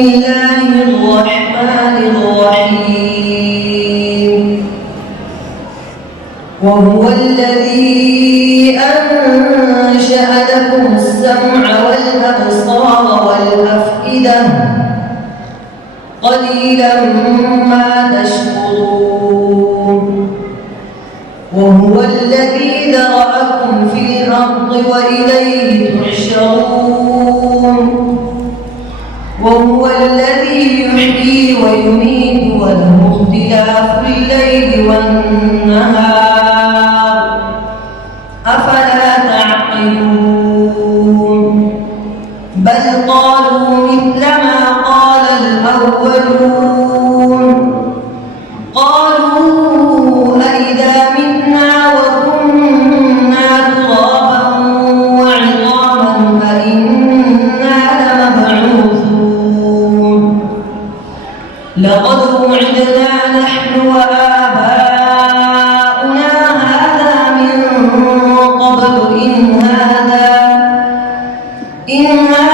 الله الرحمن الرحيم وهو الذي أنشأ لكم السمع والأبصار والأفئدة قليلا ما تشكرون وهو الذي ذرأكم في الأرض وإليه تحشرون وهو الذي يحيي ويميت وله اختلاف الليل والنهار أفلا تعقلون بل قالوا مثل ما قال الأولون قالوا أئذا متنا وكنا ترابا وعظاما أئنا لمبعوثون لقد وعدنا نحن وآباؤنا هذا من قبل إن هذا إلا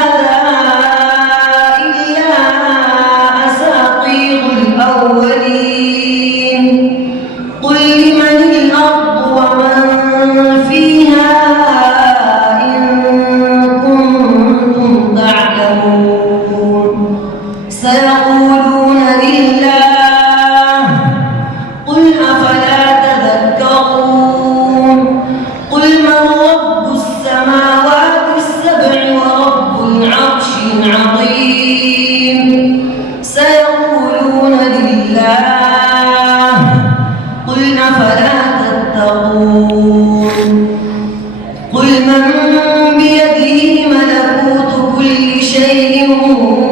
أساطير الأولين قل لمن الأرض ومن فيها إن كنتم تعلمون سيقولون لله قل أفلا تذكرون قل من رب السماوات السبع ورب العرش العظيم سيقولون لله قل أفلا تتقون قل من بيده ملكوت كل شيء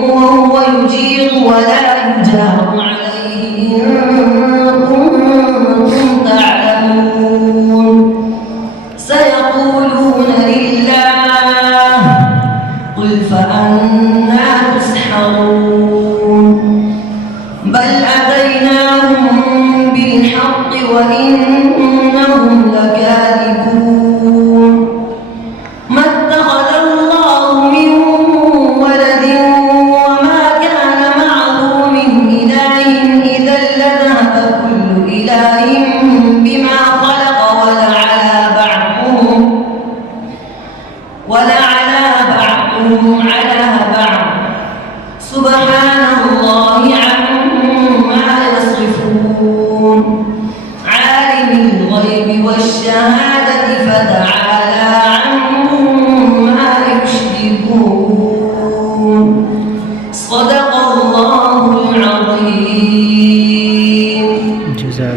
وهو يجير ولا يجار عليه إن كنتم تعلمون سيقولون لله قل فأنى تسحرون بل أتيناهم بالحق وإنهم لكاذبون ما اتخذ الله من ولد وما كان معه من إله إذا لذهب كل إله بما خلق ولعلى بعضهم على بعض سبحان الله عما يصفون عالم الغيب والشهادة فتعالى عما يشركون صدق